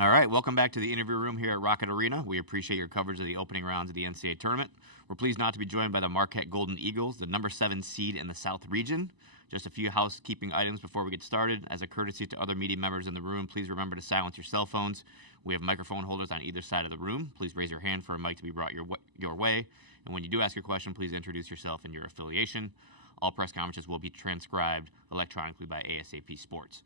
All right, welcome back to the interview room here at Rocket Arena. We appreciate your coverage of the opening rounds of the NCAA tournament. We're pleased not to be joined by the Marquette Golden Eagles, the number 7 seed in the South region. Just a few housekeeping items before we get started. As a courtesy to other media members in the room, please remember to silence your cell phones. We have microphone holders on either side of the room. Please raise your hand for a mic to be brought your way. And when you do ask your question, please introduce yourself and your affiliation. All press conferences will be transcribed electronically by ASAP Sports.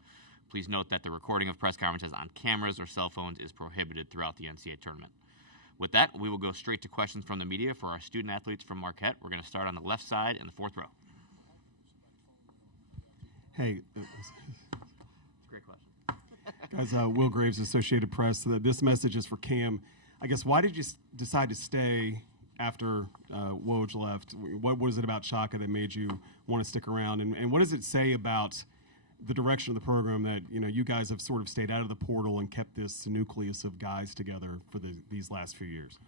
Please note that the recording of press conferences on cameras or cell phones is prohibited throughout the NCAA tournament. With that, we will go straight to questions from the media for our student athletes from Marquette. We're going to start on the left side in the 4th row. Hey, Great question. guys, Will Graves, Associated Press. This message is for Kam. I guess, why did you decide to stay after Woj left? What was it about Shaka that made you want to stick around? And what does it say about the direction of the program that you guys have sort of stayed out of the portal and kept this nucleus of guys together for these last few years?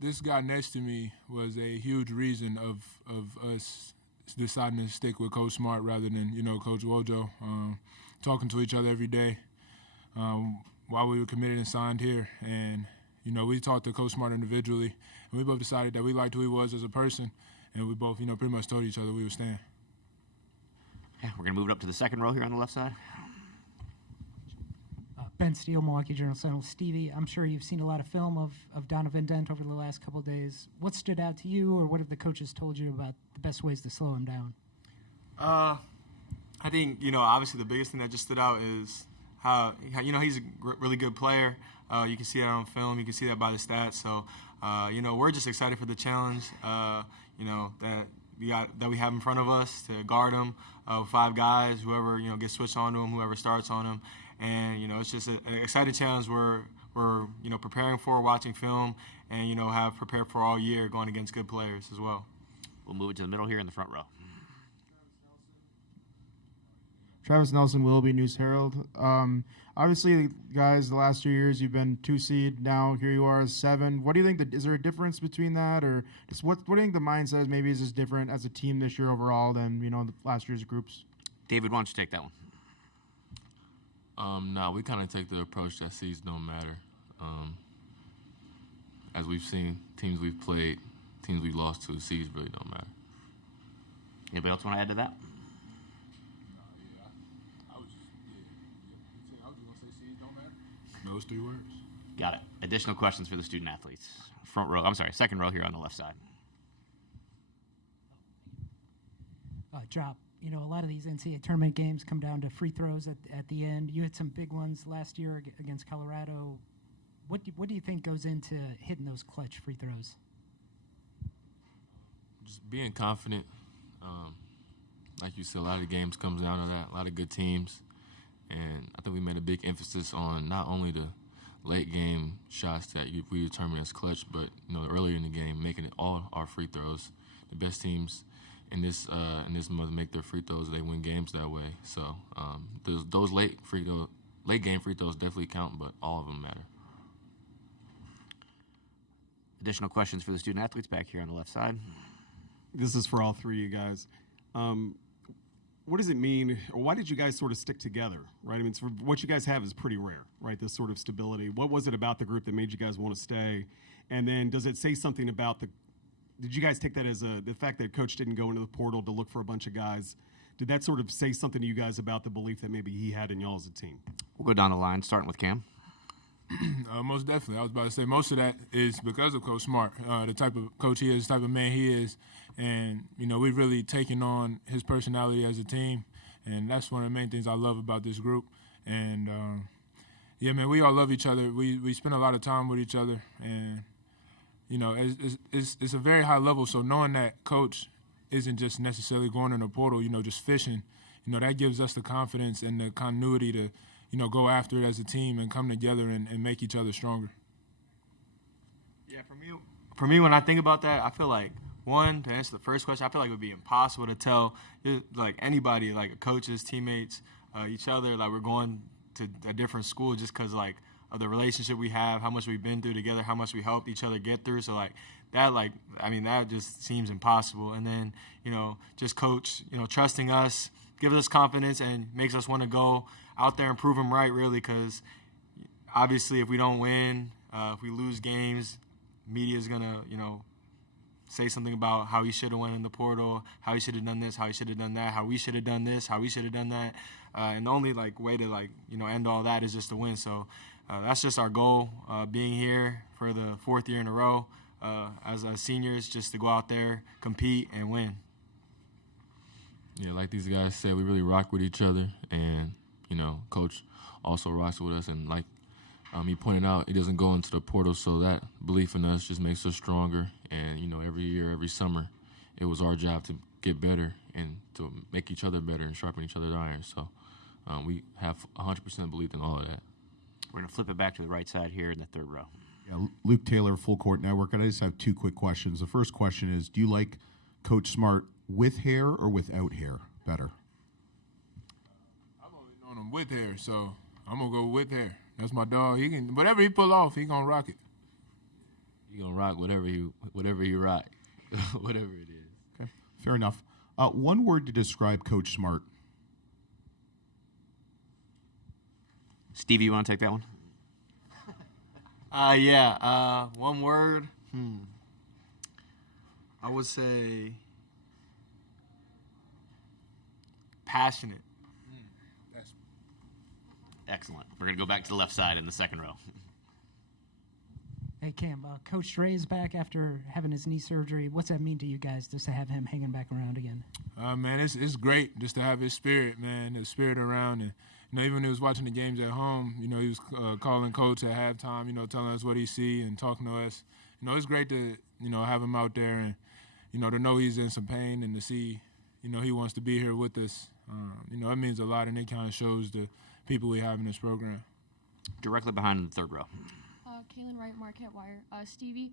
This guy next to me was a huge reason of us deciding to stick with Coach Smart rather than Coach Wojo. Talking to each other every day while we were committed and signed here, and we talked to Coach Smart individually, and we both decided that we liked who he was as a person, and we both pretty much told each other we were staying. Yeah, we're going to move it up to the 2nd row here on the left side. Ben Steele, Milwaukee Journal-Sentinel. Stevie, I'm sure you've seen a lot of film of Donovan Dent over the last couple of days. What stood out to you, or what have the coaches told you about the best ways to slow him down? I think, obviously the biggest thing that just stood out is how he's a really good player. You can see that on film. You can see that by the stats. So, we're just excited for the challenge, that we have in front of us to guard him, 5 guys, whoever, gets switched on to him, whoever starts on him. And, it's just an exciting challenge we're preparing for, watching film, and, have prepared for all year going against good players as well. We'll move it to the middle here in the front row. Travis Nelson, Willoughby News Herald. Obviously, guys, the last 2 years you've been 2 seed. Now here you are as 7. What do you think? Is there a difference between that, or just what do you think the mindset is? Maybe is just different as a team this year overall than the last year's groups? David, why don't you take that one? No, we kind of take the approach that seeds don't matter. As we've seen, teams we've played, teams we've lost to, seeds really don't matter. Anybody else want to add to that? Those 3 words. Got it. Additional questions for the student athletes. 2nd row here on the left side. Drop. A lot of these NCAA tournament games come down to free throws at the end. You had some big ones last year against Colorado. What do you think goes into hitting those clutch free throws? Just being confident. Like you said, a lot of the games comes down to that. A lot of good teams. And I think we made a big emphasis on not only the late game shots that we determine as clutch, but earlier in the game, making it all our free throws. The best teams in this month make their free throws. They win games that way. So those late game free throws definitely count, but all of them matter. Additional questions for the student athletes back here on the left side. This is for all 3 of you guys. What does it mean, or why did you guys sort of stick together, right? I mean, what you guys have is pretty rare, right, this sort of stability. What was it about the group that made you guys want to stay? And then does it say something about did you guys take that as the fact that Coach didn't go into the portal to look for a bunch of guys, did that sort of say something to you guys about the belief that maybe he had in y'all as a team? We'll go down the line, starting with Kam. Most definitely. I was about to say most of that is because of Coach Smart, the type of coach he is, the type of man he is. And, we've really taken on his personality as a team. And that's one of the main things I love about this group. And, we all love each other. We spend a lot of time with each other. And, it's a very high level. So knowing that Coach isn't just necessarily going in the portal, just fishing, that gives us the confidence and the continuity to, go after it as a team and come together and make each other stronger. Yeah, for me, when I think about that, I feel like, one, to answer the first question, I feel like it would be impossible to tell, like, anybody, like coaches, teammates, each other, like we're going to a different school just because, like, of the relationship we have, how much we've been through together, how much we helped each other get through. So, that just seems impossible. And then, just Coach, trusting us, gives us confidence and makes us want to go out there and prove him right, really, because, obviously, if we don't win, if we lose games, media's gonna, say something about how he should have went in the portal, how he should have done this, how he should have done that, how we should have done this, how we should have done that. And the only way to end all that is just to win. So that's just our goal, being here for the 4th year in a row as seniors, just to go out there, compete, and win. Yeah, like these guys said, we really rock with each other, and Coach also rocks with us. And like he pointed out, he doesn't go into the portal, so that belief in us just makes us stronger. And every year, every summer, it was our job to get better and to make each other better and sharpen each other's iron. So we have 100% belief in all of that. We're going to flip it back to the right side here in the 3rd row. Yeah, Luke Taylor, Full Court Network. And I just have 2 quick questions. The first question is, do you like Coach Smart with hair or without hair better? I've only known him with hair, so I'm going to go with hair. That's my dog. He can, whatever he pull off, he going to rock it. He going to rock whatever he rock, whatever it is. Okay, fair enough. One word to describe Coach Smart. Stevie, you want to take that one? One word. I would say passionate. Excellent. We're going to go back to the left side in the 2nd row. Hey, Kam, Coach Dre's back after having his knee surgery. What's that mean to you guys just to have him hanging back around again? Man, it's great just to have his spirit, man, his spirit around. And even when he was watching the games at home, he was calling Coach at halftime, telling us what he see and talking to us. It's great to, have him out there and, to know he's in some pain and to see, he wants to be here with us. It means a lot, and it kind of shows the people we have in this program. Directly behind in the 3rd row. Kaylin Wright, Marquette Wire. Stevie,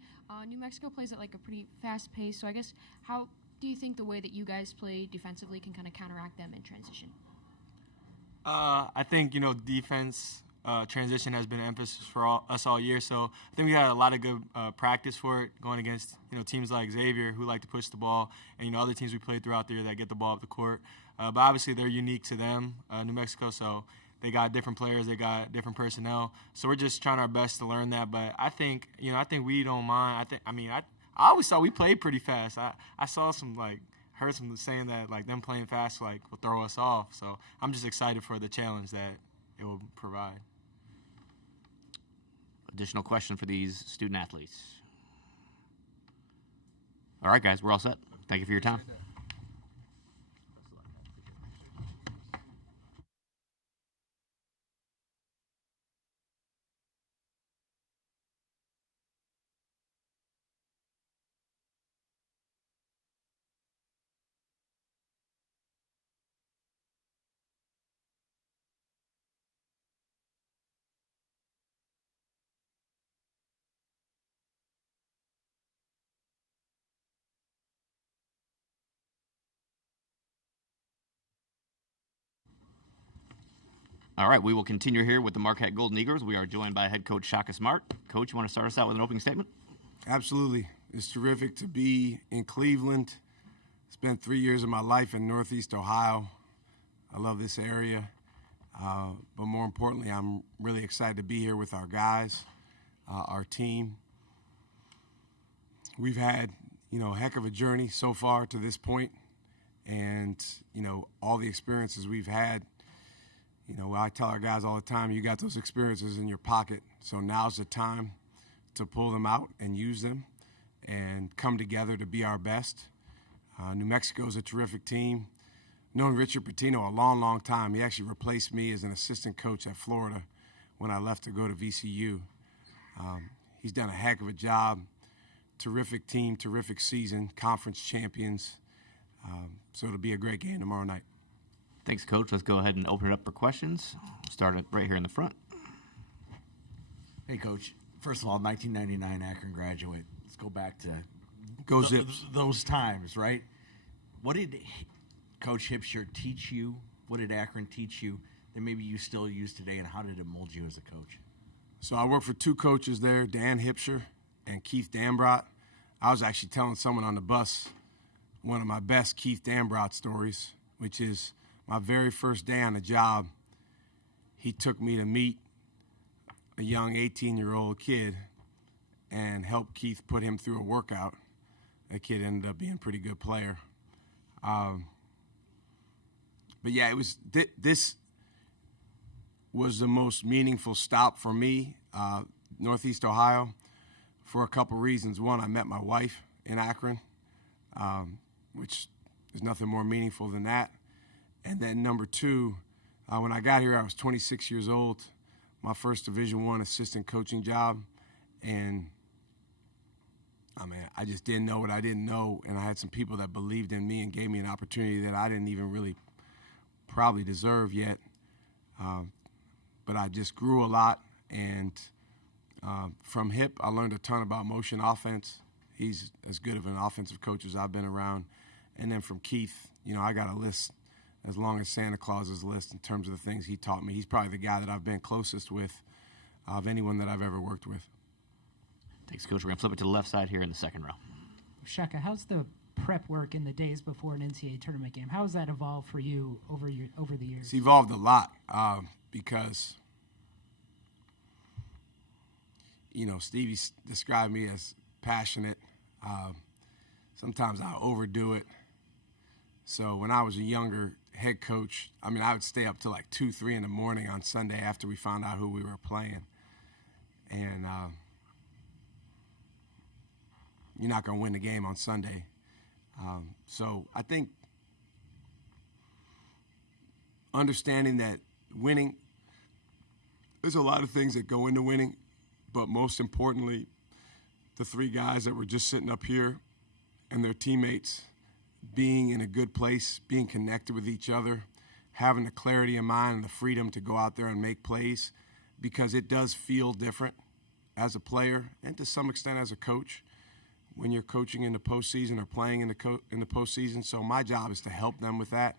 New Mexico plays at a pretty fast pace, so I guess how do you think the way that you guys play defensively can kind of counteract them in transition? I think, defense transition has been an emphasis for us all year, so I think we had a lot of good practice for it going against, teams like Xavier who like to push the ball, and, other teams we played throughout the year that get the ball up the court. But obviously they're unique to them, New Mexico, so they got different players, they got different personnel. So we're just trying our best to learn that. But I think, I think we don't mind. I always thought we played pretty fast. I saw some, heard some saying that, them playing fast, will throw us off. So I'm just excited for the challenge that it will provide. Additional question for these student athletes. All right, guys, we're all set. Thank you for your time. All right, we will continue here with the Marquette Golden Eagles. We are joined by head coach Shaka Smart. Coach, you want to start us out with an opening statement? Absolutely. It's terrific to be in Cleveland. Spent 3 years of my life in Northeast Ohio. I love this area. But more importantly, I'm really excited to be here with our guys, our team. We've had, a heck of a journey so far to this point. And, all the experiences we've had, I tell our guys all the time, you got those experiences in your pocket. So now's the time to pull them out and use them and come together to be our best. New Mexico is a terrific team. Known Richard Pitino a long, long time. He actually replaced me as an assistant coach at Florida when I left to go to VCU. He's done a heck of a job. Terrific team, terrific season, conference champions. So it'll be a great game tomorrow night. Thanks, Coach. Let's go ahead and open it up for questions. Start it right here in the front. Hey, Coach. First of all, 1999 Akron graduate. Let's go back to Go Zips. those times, right? What did Coach Hipsher teach you? What did Akron teach you that maybe you still use today, and how did it mold you as a coach? So I worked for 2 coaches there, Dan Hipsher and Keith Dambrot. I was actually telling someone on the bus one of my best Keith Dambrot stories, which is my very first day on the job. He took me to meet, a young 18-year-old kid and helped Keith put him through a workout. That kid ended up being a pretty good player. But yeah, it was this was the most meaningful stop for me, Northeast Ohio, for a couple reasons. One, I met my wife in Akron, which is nothing more meaningful than that. And then number two, when I got here, I was 26 years old, my first Division I assistant coaching job, and I mean, I just didn't know what I didn't know, and I had some people that believed in me and gave me an opportunity that I didn't even really probably deserve yet. But I just grew a lot, and from Hip, I learned a ton about motion offense. He's as good of an offensive coach as I've been around. And then from Keith, you know, I got a list as long as Santa Claus's list in terms of the things he taught me. He's probably the guy that I've been closest with of anyone that I've ever worked with. Thanks, Coach. We're going to flip it to the left side here in the second row. Shaka, how's the prep work in the days before an NCAA tournament game? How has that evolved for you over the years? It's evolved a lot because, you know, Stevie described me as passionate. Sometimes I overdo it. So when I was a younger head coach, I mean, I would stay up till like 2, 3 in the morning on Sunday after we found out who we were playing. And you're not going to win the game on Sunday. So I think understanding that winning, there's a lot of things that go into winning, but most importantly, the three guys that were just sitting up here and their teammates being in a good place, being connected with each other, having the clarity of mind and the freedom to go out there and make plays, because it does feel different as a player and to some extent as a coach when you're coaching in the postseason or playing in the postseason. So my job is to help them with that.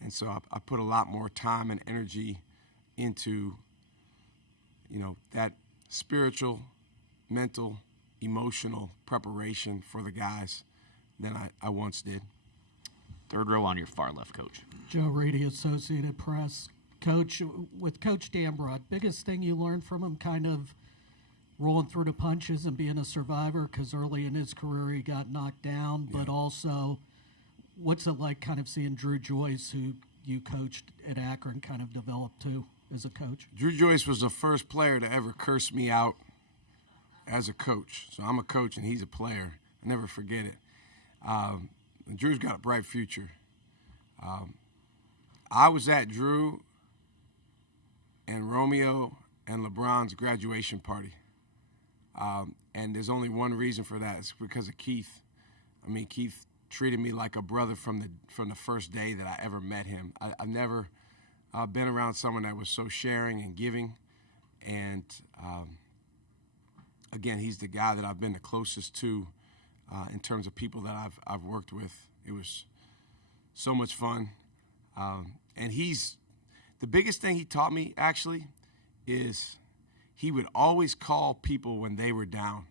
And so I put a lot more time and energy into, you know, that spiritual, mental, emotional preparation for the guys than I once did. Third row on your far left, Coach. Joe Reedy, Associated Press. Coach, with Coach Dambrot, biggest thing you learned from him, kind of rolling through the punches and being a survivor, because early in his career he got knocked down, but also what's it like kind of seeing Drew Joyce, who you coached at Akron, kind of develop too as a coach? Drew Joyce was the first player to ever curse me out as a coach. So I'm a coach and he's a player. I never forget it. Drew's got a bright future. I was at Drew and Romeo and LeBron's graduation party. And there's only one reason for that. It's because of Keith. I mean, Keith treated me like a brother from the first day that I ever met him. I've never been around someone that was so sharing and giving. And, again, he's the guy that I've been the closest to in terms of people that I've worked with. It was so much fun. And the biggest thing he taught me, actually, is he would always call people when they were down,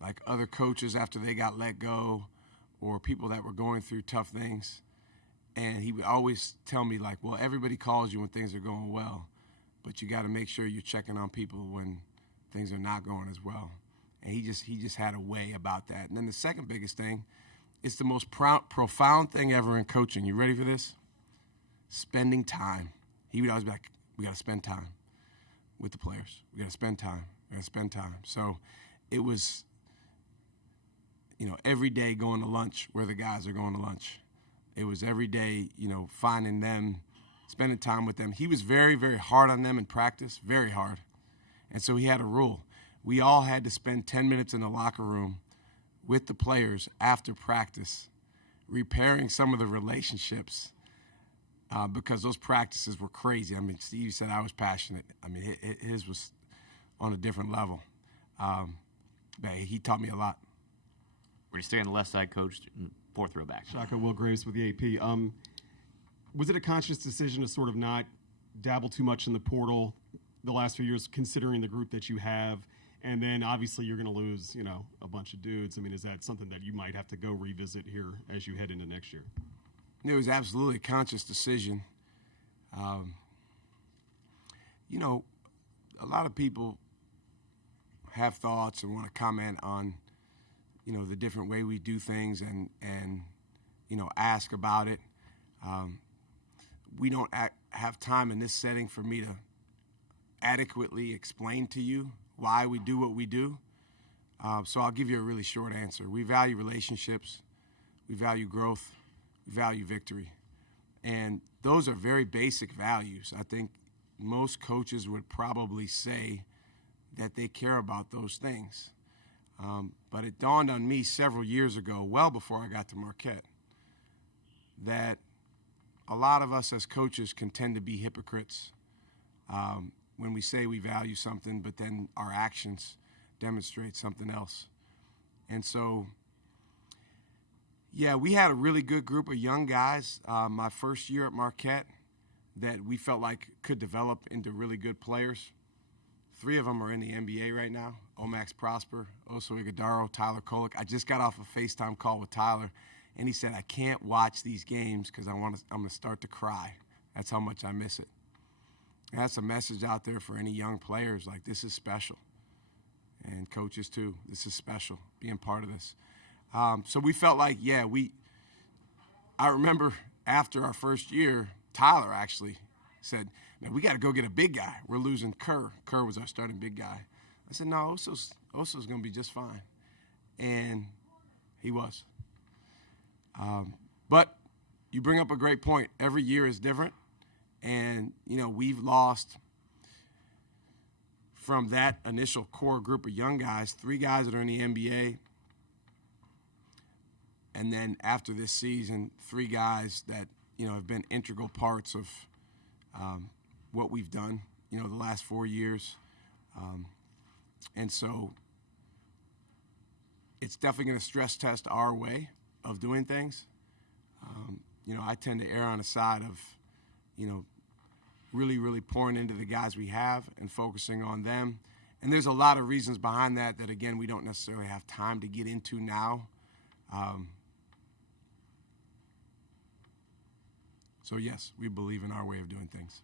like other coaches after they got let go or people that were going through tough things. And he would always tell me, like, well, everybody calls you when things are going well, but you got to make sure you're checking on people when things are not going as well. And he just had a way about that. And then the second biggest thing, it's the most profound thing ever in coaching. You ready for this? Spending time. He would always be like, we got to spend time with the players. We got to spend time. We got to spend time. So it was, you know, every day going to lunch where the guys are going to lunch. It was every day, you know, finding them, spending time with them. He was very, very hard on them in practice, very hard. And so he had a rule. We all had to spend 10 minutes in the locker room with the players after practice, repairing some of the relationships because those practices were crazy. I mean, Steve said I was passionate. I mean, his was on a different level. But he taught me a lot. We're going to stay on the left side, Coach, fourth row back. Shaka, Will Graves with the AP. Was it a conscious decision to sort of not dabble too much in the portal the last few years, considering the group that you have? And then obviously you're going to lose, you know, a bunch of dudes. I mean, is that something that you might have to go revisit here as you head into next year? It was absolutely a conscious decision. You know, a lot of people have thoughts and want to comment on, the different way we do things and ask about it. We don't have time in this setting for me to adequately explain to you why we do what we do. So I'll give you a really short answer. We value relationships. We value growth. We value victory. And those are very basic values. I think most coaches would probably say that they care about those things. But it dawned on me several years ago, well before I got to Marquette, that a lot of us as coaches can tend to be hypocrites when we say we value something, but then our actions demonstrate something else. And so, yeah, we had a really good group of young guys my first year at Marquette that we felt like could develop into really good players. 3 of them are in the NBA right now: Omax Prosper, Oso Iguodaro, Tyler Kolek. I just got off a FaceTime call with Tyler, and he said, I can't watch these games because I'm going to start to cry. That's how much I miss it. And that's a message out there for any young players, like, this is special. And coaches too, this is special, being part of this. So we felt like, I remember after our first year, Tyler actually said, man, we got to go get a big guy. We're losing Kerr. Kerr was our starting big guy. I said, no, Oso's going to be just fine. And he was. But you bring up a great point. Every year is different. And, we've lost from that initial core group of young guys, 3 guys that are in the NBA. And then after this season, 3 guys that, have been integral parts of what we've done, the last 4 years. And so it's definitely going to stress test our way of doing things. I tend to err on the side of, really, really pouring into the guys we have and focusing on them. And there's a lot of reasons behind that, again, we don't necessarily have time to get into now. So, yes, we believe in our way of doing things.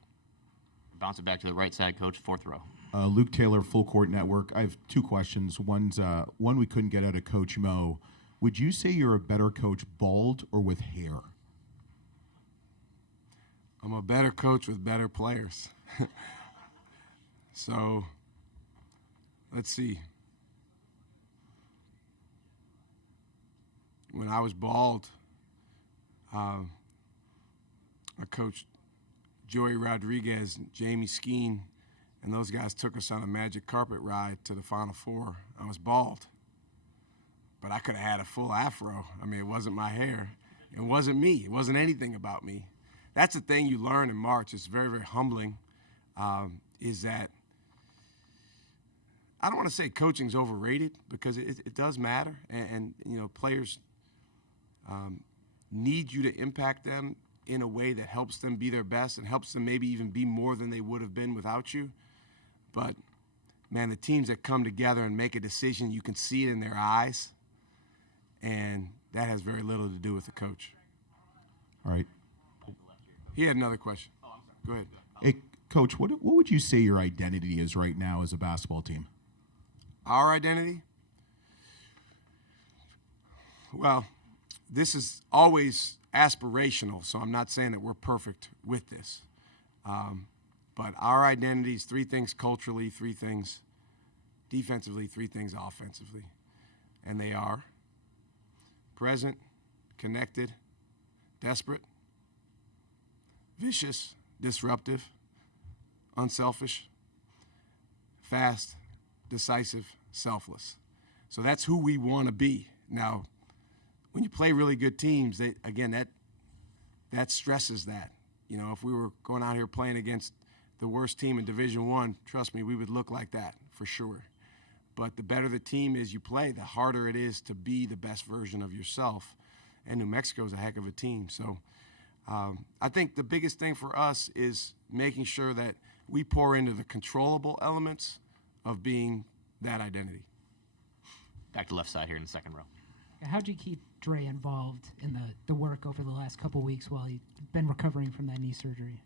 Bounce it back to the right side, Coach, 4th row. Luke Taylor, Full Court Network. I have 2 questions. One we couldn't get out of Coach Mo. Would you say you're a better coach bald or with hair? I'm a better coach with better players. So, let's see. When I was bald, I coached Joey Rodriguez, Jamie Skeen, and those guys took us on a magic carpet ride to the Final Four. I was bald, but I could have had a full afro. I mean, it wasn't my hair. It wasn't me. It wasn't anything about me. That's the thing you learn in March. It's very, very humbling, is that I don't want to say coaching's overrated because it does matter, and players need you to impact them in a way that helps them be their best and helps them maybe even be more than they would have been without you. But, man, the teams that come together and make a decision, you can see it in their eyes, and that has very little to do with the coach. All right. He had another question. Oh, I'm sorry. Go ahead. Hey, Coach, what would you say your identity is right now as a basketball team? Our identity? Well, this is always aspirational, so I'm not saying that we're perfect with this. But our identity is 3 things culturally, 3 things defensively, 3 things offensively. And they are present, connected, desperate, vicious, disruptive, unselfish, fast, decisive, selfless. So that's who we want to be. Now, when you play really good teams, that stresses that. If we were going out here playing against the worst team in Division I, trust me, we would look like that for sure. But the better the team is you play, the harder it is to be the best version of yourself. And New Mexico is a heck of a team. So I think the biggest thing for us is making sure that we pour into the controllable elements of being that identity. Back to left side here in the 2nd row. How'd you keep Dre involved in the work over the last couple weeks while he's been recovering from that knee surgery?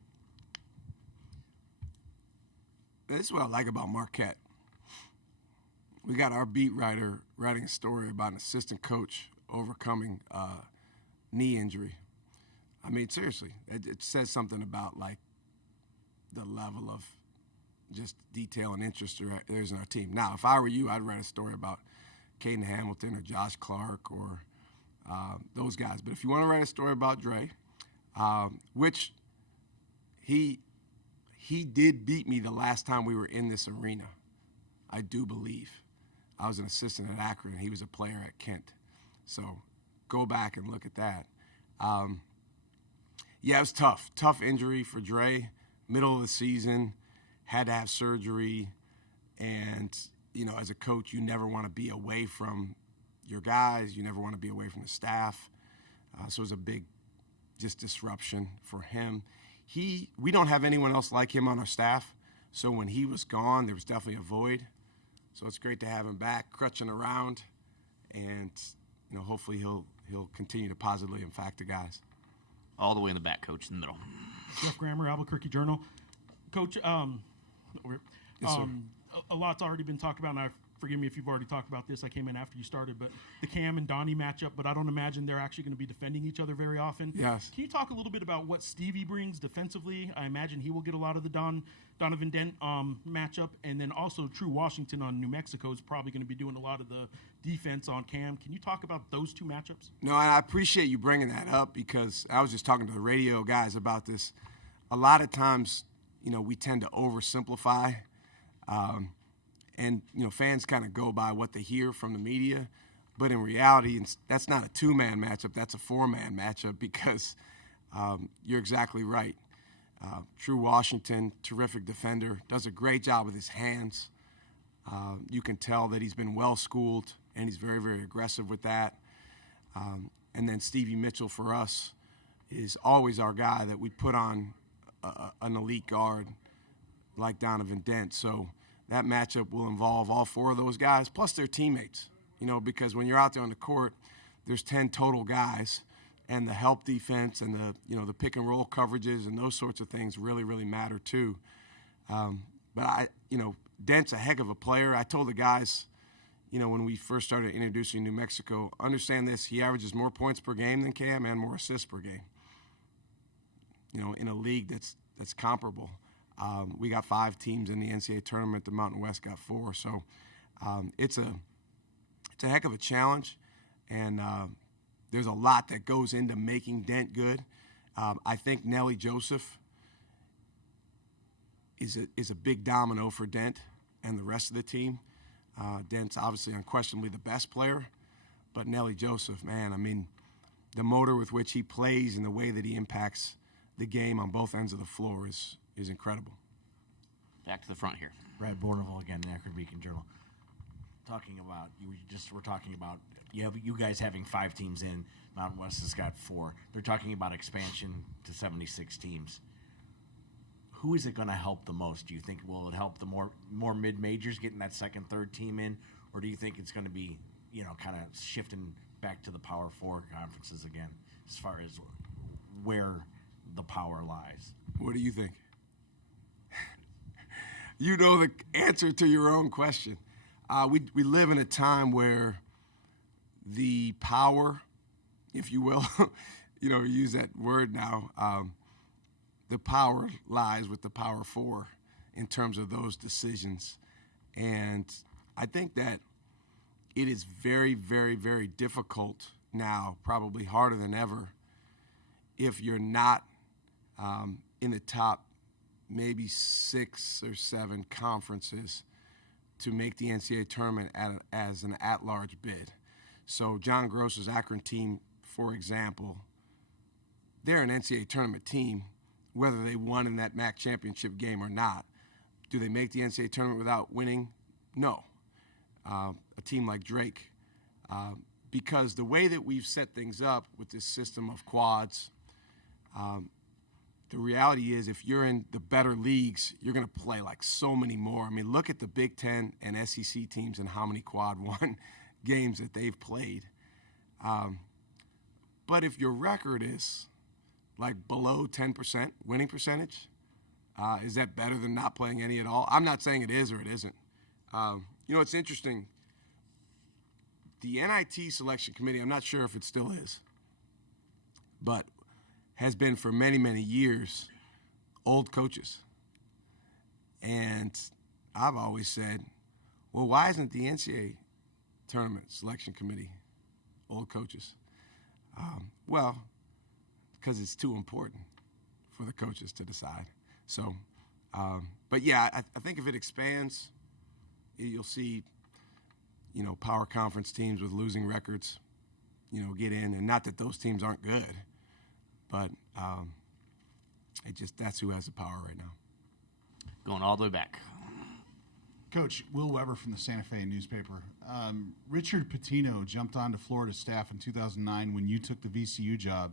This is what I like about Marquette. We got our beat writer writing a story about an assistant coach overcoming knee injury. I mean, seriously, it says something about, like, the level of just detail and interest there's in our team. Now, if I were you, I'd write a story about Caden Hamilton or Josh Clark or those guys. But if you want to write a story about Dre, which he did beat me the last time we were in this arena, I do believe. I was an assistant at Akron, and he was a player at Kent. So go back and look at that. Yeah, it was tough. Tough injury for Dre, middle of the season, had to have surgery. And, you know, as a coach, you never want to be away from your guys. You never want to be away from the staff. So it was a big just disruption for him. We don't have anyone else like him on our staff. So when he was gone, there was definitely a void. So it's great to have him back, crutching around, and you know, hopefully he'll continue to positively impact the guys. All the way in the back, Coach, in the middle. Jeff Grammer, Albuquerque Journal. Coach, Yes, sir. A lot's already been talked about, and forgive me if you've already talked about this. I came in after you started, but the Kam and Donnie matchup, but I don't imagine they're actually going to be defending each other very often. Yes. Can you talk a little bit about what Stevie brings defensively? I imagine he will get a lot of the Donovan Dent matchup, and then also True Washington on New Mexico is probably going to be doing a lot of the defense on Kam. Can you talk about those two matchups? No, and I appreciate you bringing that up because I was just talking to the radio guys about this. A lot of times, you know, we tend to oversimplify. And, you know, fans kind of go by what they hear from the media. But in reality, that's not a two-man matchup. That's a four-man matchup because you're exactly right. True Washington, terrific defender, does a great job with his hands. You can tell that he's been well-schooled, and he's very, very aggressive with that. And then Stevie Mitchell, for us, is always our guy that we put on an elite guard like Donovan Dent. So that matchup will involve all four of those guys, plus their teammates, you know, because when you're out there on the court, there's 10 total guys, and the help defense and the pick and roll coverages and those sorts of things really, really matter too. But Dent's a heck of a player. I told the guys, you know, when we first started introducing New Mexico, understand this, he averages more points per game than Kam and more assists per game. You know, in a league that's comparable. We got 5 teams in the NCAA tournament. The Mountain West got 4. So it's a heck of a challenge, and there's a lot that goes into making Dent good. I think Nelly Joseph is a big domino for Dent and the rest of the team. Dent's obviously unquestionably the best player, but Nelly Joseph, man, I mean, the motor with which he plays and the way that he impacts the game on both ends of the floor is incredible. Back to the front here. Brad Bourneval again, the Akron Beacon Journal. We're talking about you guys having 5 teams in. Mountain West has got 4. They're talking about expansion to 76 teams. Who is it going to help the most? Do you think will it help the more mid majors getting that second, third team in, or do you think it's going to be kind of shifting back to the Power 4 conferences again as far as where the power lies? What do you think? You know the answer to your own question. We live in a time where the power, if you will, use that word now, the power lies with the Power 4 in terms of those decisions. And I think that it is very, very, very difficult now, probably harder than ever, if you're not in the top maybe 6 or 7 conferences to make the NCAA tournament as an at-large bid. So John Gross's Akron team, for example, they're an NCAA tournament team, whether they won in that MAC championship game or not. Do they make the NCAA tournament without winning? No. A team like Drake, because the way that we've set things up with this system of quads, the reality is if you're in the better leagues, you're going to play like so many more. I mean, look at the Big Ten and SEC teams and how many quad 1 games that they've played. But if your record is like below 10% winning percentage, Is that better than not playing any at all? I'm not saying it is or it isn't. It's interesting. The NIT selection committee, I'm not sure if it still is, but has been for many, many years old coaches. And I've always said, well, why isn't the NCAA tournament selection committee old coaches? Well, because it's too important for the coaches to decide. So, but yeah, I think if it expands, you'll see, power conference teams with losing records, get in. And not that those teams aren't good, but that's who has the power right now. Going all the way back. Coach, Will Weber from the Santa Fe newspaper. Richard Pitino jumped onto Florida staff in 2009 when you took the VCU job,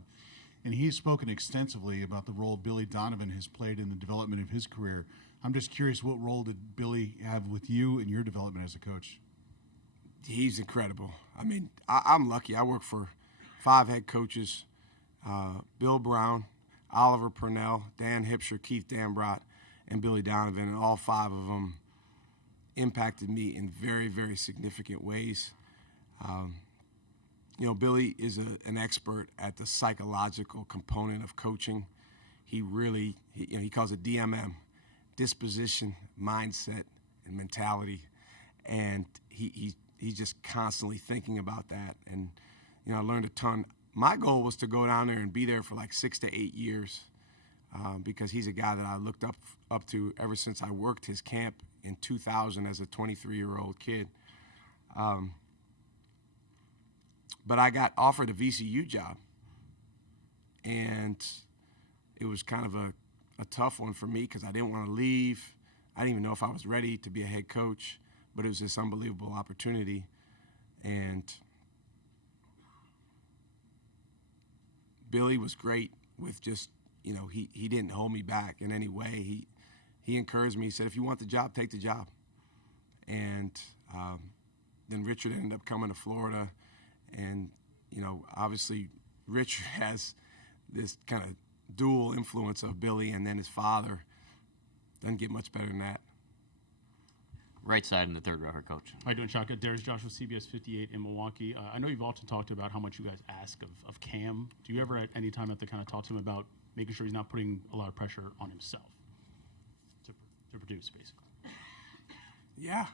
and he has spoken extensively about the role Billy Donovan has played in the development of his career. I'm just curious, what role did Billy have with you in your development as a coach? He's incredible. I mean, I'm lucky. I work for 5 head coaches, Bill Brown, Oliver Purnell, Dan Hipsher, Keith Dambrot, and Billy Donovan, and all 5 of them impacted me in very, very significant ways. Billy is an expert at the psychological component of coaching. He really, he calls it DMM, disposition, mindset, and mentality. And he's just constantly thinking about that. And, I learned a ton. My goal was to go down there and be there for like 6 to 8 years because he's a guy that I looked up to ever since I worked his camp in 2000 as a 23-year-old kid. But I got offered a VCU job, and it was kind of a tough one for me because I didn't want to leave. I didn't even know if I was ready to be a head coach, but it was this unbelievable opportunity. And Billy was great with just, he didn't hold me back in any way. He encouraged me. He said, if you want the job, take the job. And then Richard ended up coming to Florida. And, obviously Richard has this kind of dual influence of Billy and then his father. Doesn't get much better than that. Right side in the third row, her coach. How you doing, Shaka? Darius Joshua, CBS 58 in Milwaukee. I know you've often talked about how much you guys ask of Kam. Do you ever at any time have to kind of talk to him about making sure he's not putting a lot of pressure on himself to produce, basically? Yeah.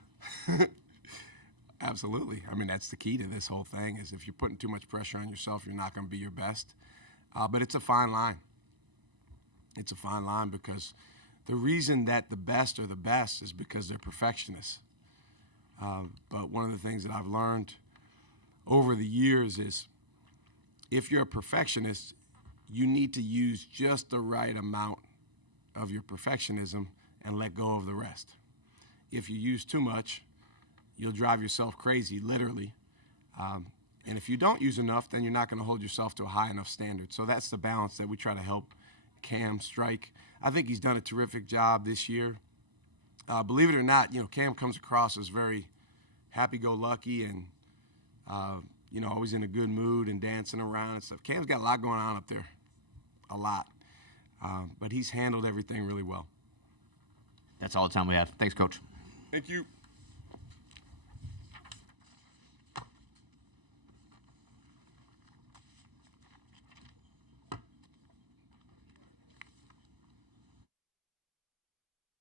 Absolutely. I mean, that's the key to this whole thing is if you're putting too much pressure on yourself, you're not going to be your best. But it's a fine line. It's a fine line because the reason that the best are the best is because they're perfectionists. But one of the things that I've learned over the years is if you're a perfectionist, you need to use just the right amount of your perfectionism and let go of the rest. If you use too much, you'll drive yourself crazy, literally. And if you don't use enough, then you're not going to hold yourself to a high enough standard. So that's the balance that we try to help Kam strike. I think he's done a terrific job this year. Believe it or not, Kam comes across as very happy-go-lucky and, always in a good mood and dancing around and stuff. Kam's got a lot going on up there, a lot. But he's handled everything really well. That's all the time we have. Thanks, Coach. Thank you.